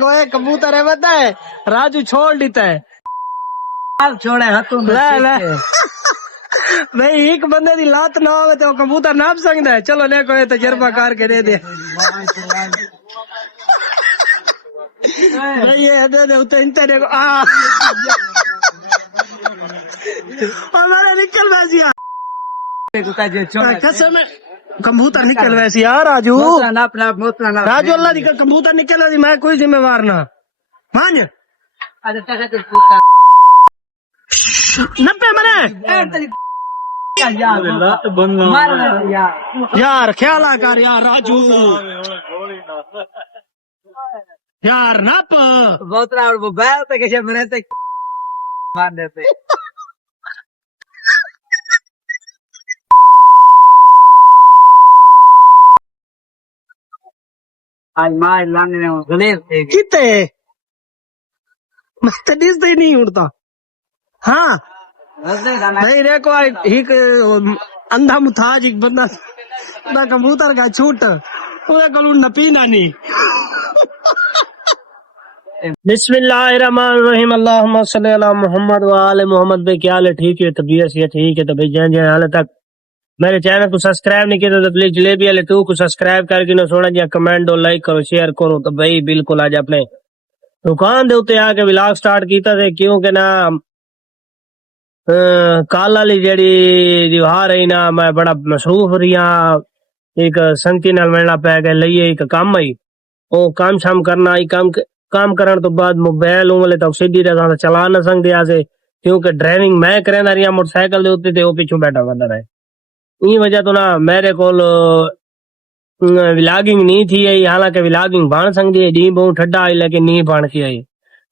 कोई कबूतर है पता है, राजू छोड़ देता है। छोड़े हाथों में नहीं एक बंदे दी लात ना हो तो कबूतर नाप सकता है। चलो ले कोई तजर्बा कार के दे दे। नहीं ये दे दे उते इंते देखो हमारे निकल वैसी कसम कबूतर निकल वैसी यार राजू राजू अल्लाह दी कबूतर निकल वैसी मैं कोई जिम्मेवार ना मान 90 मने यार ख्याल कर यार राजू यार नप बहुत बैल पे कैसे मरे थे मार देते आज मार लाने गले किते मस्त दिस दे नहीं उड़ता। हाँ नहीं देखो एक अंधा मुथाज एक बंदा ना कबूतर का छूट पूरा कलू नपी नानी। बिस्मिल्लाहिर्रहमानिर्रहीम अल्लाहुम्मा सल्ली अला मोहम्मद व आले मोहम्मद। भाई क्या हाल है? ठीक है तबीयत से ठीक है तो भाई जैन जैन हाल तक मेरे चैनल को सब्सक्राइब नहीं किया तो प्लीज जलेबी वाले 2 को सब्सक्राइब करके ना सोना जी कमेंट दो लाइक करो शेयर करो। तो भाई बिल्कुल आज अपने दुकान दे उत्ते आके व्लॉग स्टार्ट कीता थे क्योंकि ना कल वाली जेड़ी त्योहार है ना मैं बड़ा मसरूफ रहा। एक संगती नाल मिलना पै गया लइए एक काम आई वो काम शाम करना आई काम करने तो बाद मोबाइल वाले तक सीधी तरह चला ना सकते आसे क्योंकि ड्राइविंग मैं करना रहा मोटरसाइकिल दे उत्ते ते वो पीछू बैठा हुआ रहा। ई वजह तो ना मेरे को व्लॉगिंग नहीं थी आई। हालांकि व्लॉगिंग बन सकती है डी बहु ठड्डा आई लेकिन नहीं बन के आई।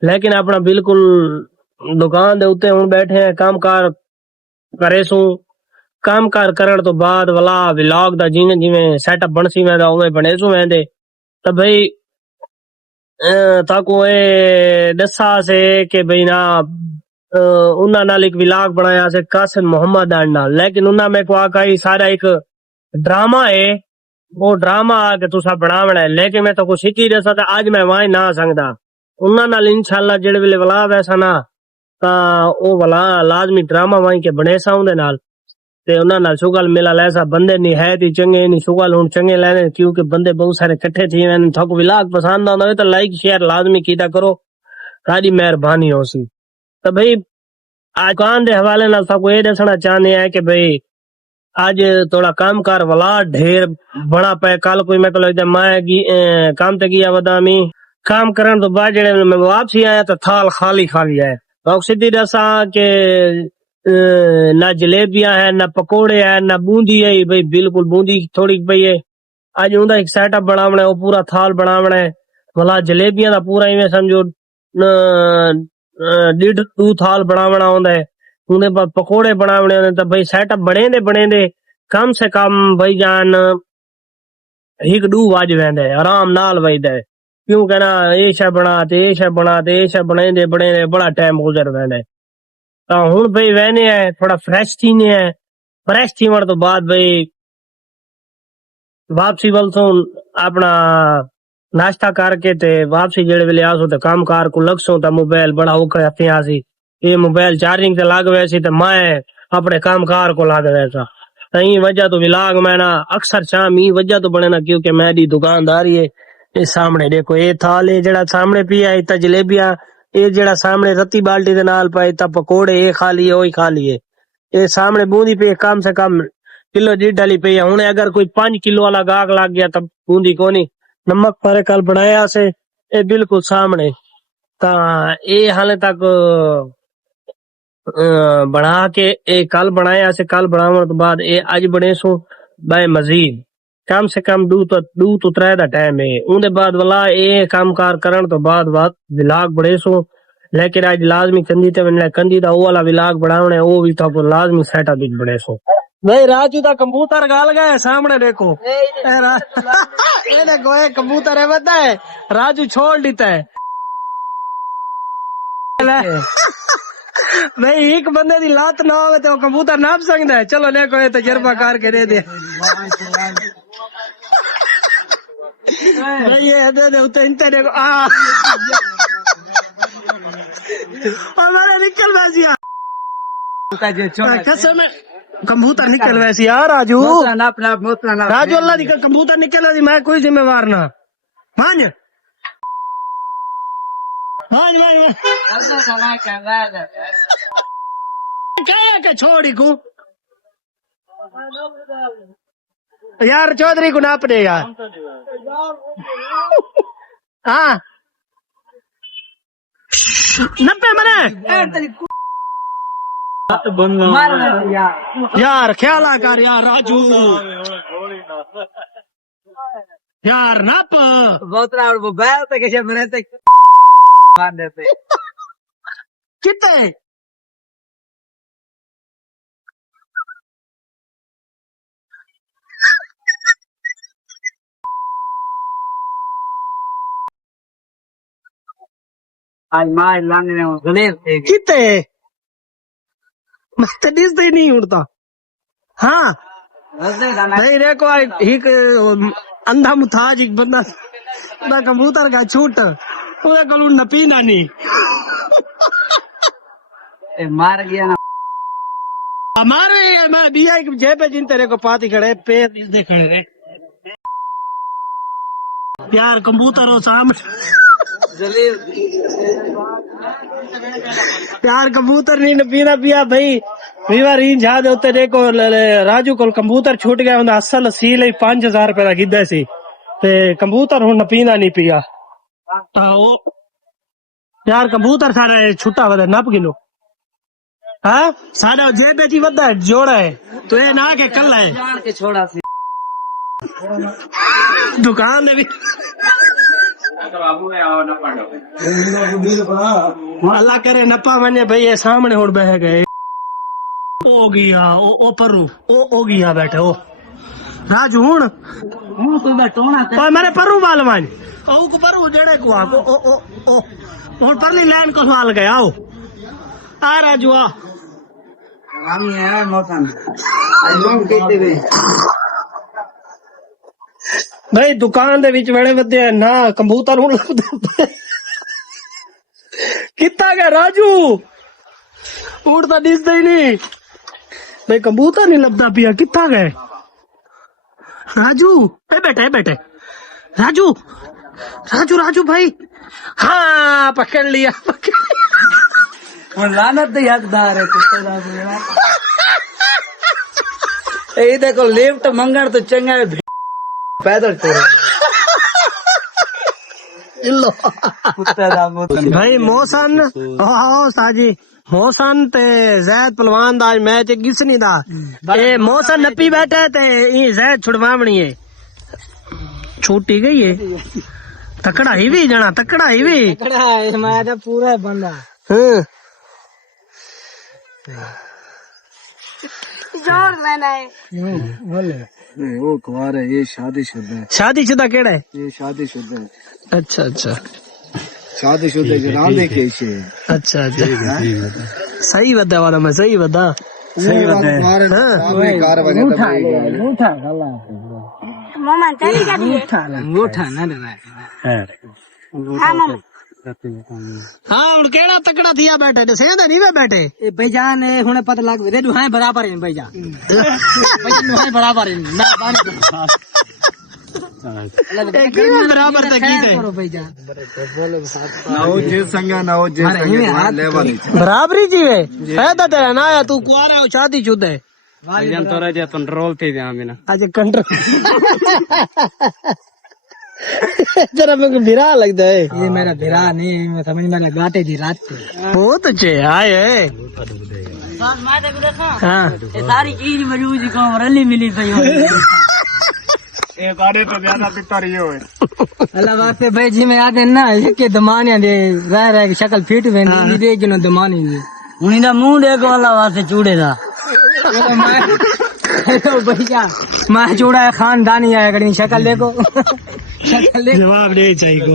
लेकिन अपना बिल्कुल दुकान दे उत्ते हुण बैठे हैं काम कार करे सू काम कार करन तो बाद वाला व्लॉग दा जिवें जिवें सेटअप बनसी वेंदा उवें बने सू वेंदे। तो भाई ताको ए दसा से कि भाई ना उन्ना नाल एक व्लॉग बनाया से कासिम मोहम्मद नाल लेकिन उन्ना में को आका सारा एक ड्रामा है वो ड्रामा के तुसा बनावना है लेकिन मैं तो कुछ सीखी दसा था आज मैं वहां ना सकदा उन्ना नाल इंशाल्लाह जेड़े वेले वाला वैसा ना ता ओ वाला लाजमी ड्रामा वहीं के बने सा उन्दे नाल ते उन्ना नाल शुगल मिला लैसा बंदे नहीं है ती चंगे नहीं शुगल हुन चंगे लेने क्योंकि बंदे बहुत सारे इकट्ठे थी मैंने थक व्लॉग पसंद आंदा तो लाइक शेयर लाजमी कीता करो तारी मेहरबानी होसी। तो भाई आज दुकान दे हवाले नाल सबको ये दसना चाहने हैं कि भाई आज थोड़ा काम कार वाला ढेर बड़ा पे कल कोई मैं को मैं काम ते गया वदामी काम करन तो बाद जेड़े मैं वापसी आया तो थाल खाली खाली है तो सीधी दसा के ना जलेबियां है ना पकोड़े है ना बूंदी है भाई बिल्कुल बूंदी थोड़ी पई है। आज उनका एक सेटअप बनावना है वो पूरा थाल बनावना है भला जलेबियां दा पूरा इवें समझो 1.5 थाल बनावना होंदा है उन्हें बाद पकोड़े बनावने होंदे तो भाई सेटअप बने दे कम से कम भाई जान 1-2 वाज वेंदे आराम नाल वजदा है क्योंकि ना ये शे बनाते बने बड़ा टाइम गुजर वेंदे। तो हुण भाई वहने है थोड़ा फ्रेश थीने है फ्रेश थीवण तो बाद भाई वापसी वल तो अपना नाश्ता करके ते वापसी जेड़े वेले आसो ते काम कार को लगसो तो मोबाइल बड़ा औखा हथे आसी ये मोबाइल चार्जिंग ते लग वैसी तो मैं अपने काम कार को लग वैसा यही वजह तो व्लॉग मैं ना अक्सर शाम ई वजह तो बने ना क्योंकि मेरी दुकानदारी है। इस सामने देखो ये थाल है जेड़ा सामने पिया इतना जलेबियां ये जेड़ा सामने रत्ती बाल्टी दे नाल पाए ता पकोड़े ये खा लिए वही खा लिए ये सामने बूंदी पे कम से कम किलो जी डाली पे हुणे अगर कोई 5 किलो वाला गाहक लग गया तब बूंदी कोनी नमक पर कल बनाया से ये बिल्कुल सामने ता ये हाले तक बना के ए कल बनाया से कल बनावन तो बाद ए आज बने सो बाय मजीद कम से कम 2 तो 3 दा टाइम है उनके बाद वाला ए काम कार करन तो बाद व्लॉग बने सो लेकिन आज लाजमी कंदी ते मैंने कंदी दा वो वाला व्लॉग बनावना वो भी तो लाजमी सेटअप भी बने सो। नहीं राजू दा कबूतर गाल गए सामने देखो ये देखो ये कबूतर है पता है राजू छोड़ देता है। नहीं एक बंदे दी लात ना हो तो कबूतर नाप सकता है। चलो ले कोई तजर्बा कार के दे दे। भाई ये दे उते इंते को आ हमारे निकल वैसिया कसम कबूतर निकल वैसी यार राजू राजू अल्लाह दी कबूतर निकल वैसी मैं कोई जिम्मेवार ना मान मान मान क्या के छोड़ी को यार चौधरी को नाप दे यार हाँ 90 मने यार ख्याल कर यार राजू यार नप बोतला और वो बैल पे कैसे मरे थे मार देते कितने आज मार लाने गले थे कितने मैं तो दिस ही नहीं उड़ता हाँ नहीं देखो एक अंधा मुथाज एक बंदा ना कबूतर का छूट पूरे कलू नपी नानी मार गया ना हमारे मैं दिया एक जेब जिन तेरे को पाती खड़े पे खड़े रे यार कबूतर हो सामने यार कबूतर नहीं पीना पिया भाई री जा दे उत्ते देखो राजू को कबूतर छूट गया उन्हें असल सील 5000 रुपए का गिद्दा सी ते कबूतर हूं पीना नहीं पिया ओ यार कबूतर सारे छुट्टा वधे नप किलो हाँ सारा जेब जी वधा है जोड़ा है तो ये ना के कल है जान के छोड़ा सी दुकान ने भी अल्लाह करे नपा मने भाई ये सामने हुण बह गए ओ गया ओ परू ओ गया बैठे ओ राजू हुण तो बैठोना ओए मेरे परू वाल मान ओ को परू जेड़े को आ ओ हुण परली लाइन को सवाल गया आओ आ राजू आ हम है मौसम लोग कहते वे भाई दुकान दे विच बड़े वधे ना कबूतर हुण लभदा कितना गया राजू उड़ता दिसदा ही नहीं भाई कबूतर नहीं लभदा पिया कितना गए राजू ए बेटे राजू राजू राजू भाई हाँ पकड़ लिया लानत दे हकदार है ये देखो लिफ्ट मंगण तो चंगा पैदल चोर भाई मोहसन साजी मोहसन ते जैद पलवान दा मैच किसनी दा ए मोहसन नपी बैठा ते ई जैद छुड़वावणी है छूटी गई है तकड़ा ही भी जना तकड़ा ही भी तकड़ा है मैं तो पूरा बंदा जोर लेना है वो कुमार है ये शादीशुदा है शादीशुदा केड़ा है ये शादीशुदा है अच्छा शादीशुदा के नाम देखे इसे अच्छा सही बता वाला मैं सही बता उठा गला मामा चली जाती उठा ना हाँ मामा हाँ हुण केड़ा तकड़ा थिया बैठे ते सेंदा नहीं वे बैठे ए भाईजान ए हुने पता लग वे दुहाई बराबर है भाईजान भाईजान दुहाई बराबर है मैं बाने एक बराबर ते की थे करो भाईजान ना हो जे संगा ना हो जे संगा लेवल बराबरी जी वे फायदा तेरा ना आया तू कुआरा हो शादी शुदा है भाईजान तोरा जे कंट्रोल थे जा में ना आज कंट्रोल जरा मेरे को भिरा लगता है ये मेरा भिरा नहीं मैं समझ में गाटे दी रात को बहुत अच्छे आए हाँ सारी चीज मौजूद काम रली मिली पई ये गाड़े तो ज्यादा पिता रही हो अल्लाह वास्ते भाई जी में आते ना के दमानिया दे रह के शक्ल फिट वेंदी दे जिनो दमानी हुनी दा मुंह देखो अल्लाह वास्ते चूड़े दा भैया मैं चूड़ा है खानदानी आया करी शक्ल देखो शक्ल देखो जवाब नहीं चाहिए को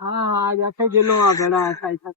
हाँ आज ऐसे जिलो आ बड़ा ऐसा